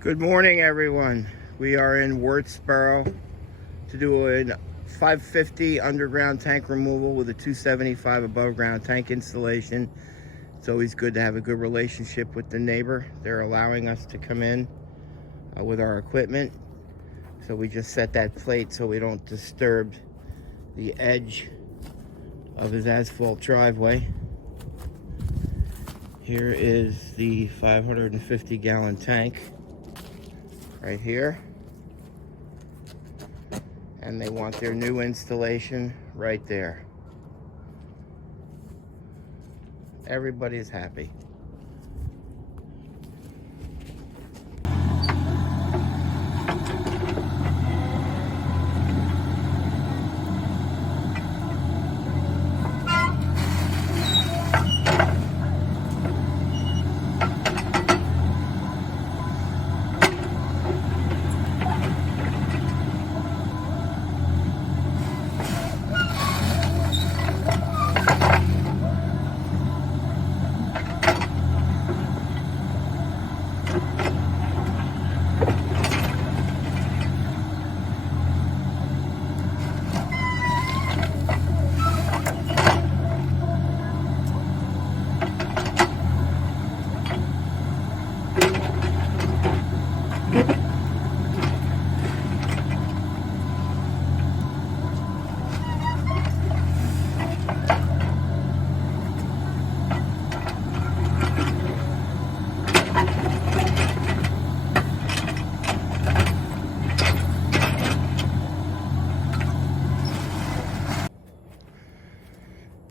Good morning, everyone. We are in Wurtsboro to do a 550 underground tank removal with a 275 above ground tank installation. It's always good to have a good relationship with the neighbor. They're allowing us to come in with our equipment. So we just set that plate so we don't disturb the edge of his asphalt driveway. Here is the 550-gallon tank right here. And they want their new installation right there. Everybody's happy.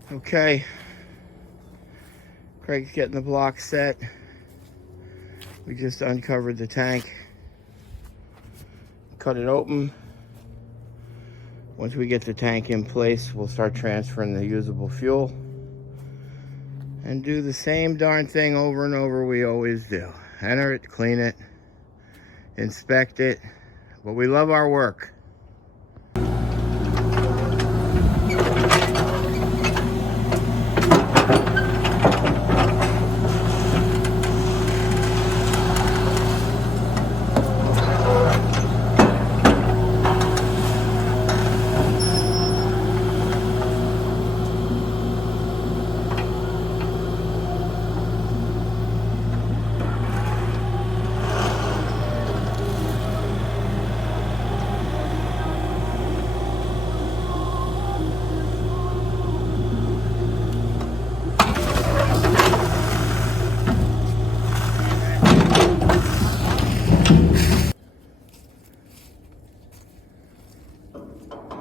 Okay, Craig's getting the block set. We just uncovered the tank, cut it open. Once we get the tank in place, we'll start transferring the usable fuel and do the same darn thing over and over we always do. Enter it, clean it, inspect it, but we love our work.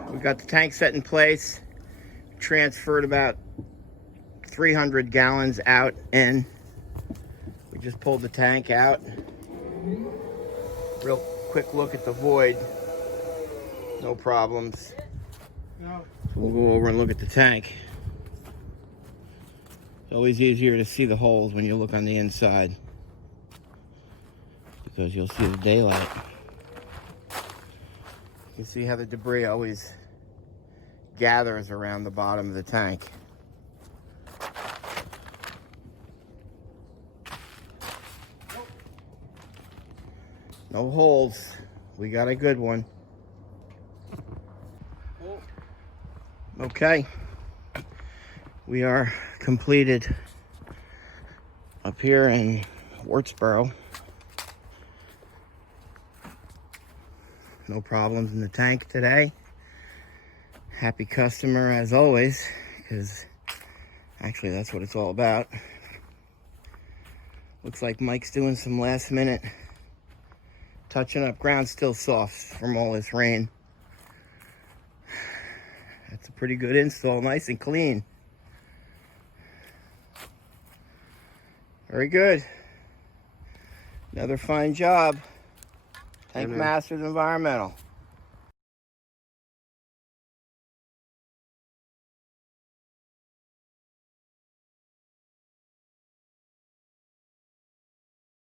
We got the tank set in place, transferred about 300 gallons out in. We just pulled the tank out. Real quick look at the void. No problems. So we'll go over and look at the tank. It's always easier to see the holes when you look on the inside, because you'll see the daylight. You see how the debris always gathers around the bottom of the tank. No holes. We got a good one. Okay. We are completed up here in Wurtsboro. No problems in the tank today. Happy customer as always, because actually that's what it's all about. Looks like Mike's doing some last minute touching up. Ground's still soft from all this rain. That's a pretty good install, nice and clean. Very good. Another fine job. Tank Masters Environmental.